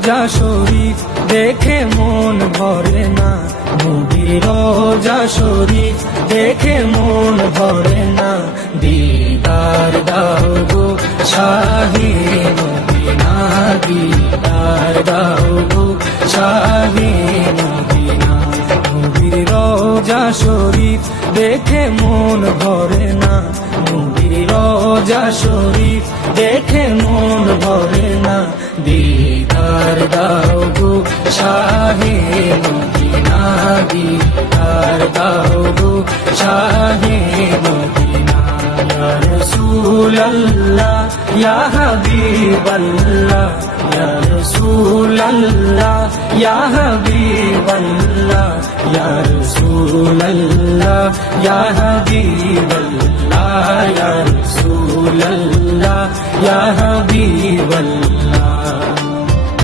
রোজা শরীফ দেখে মন ভরে না, নবীর রোজা শরীফ দেখে মন ভরে না। দিদার দাও গো শাহে মদিনা, দিদার দাও গো শাহে মদিনা। নবীর রোজা শরীফ দেখে মন ভরে না, নবীর রোজা শরীফ দেখে মন ভরে না। দিদার দাও গো শাহে মদিনা, দিদার দাও গো শাহে মদিনা। ইয়া রাসূলুল্লাহ ইয়া হাবিবাল্লাহ, ইয়া রাসূলুল্লাহ ইয়া হাবিবাল্লাহ, ইয়া রাসূলুল্লাহ ইয়া হাবিবাল্লাহ, ইয়া রাসূলুল্লাহ ইয়া হাবিবাল্লাহ।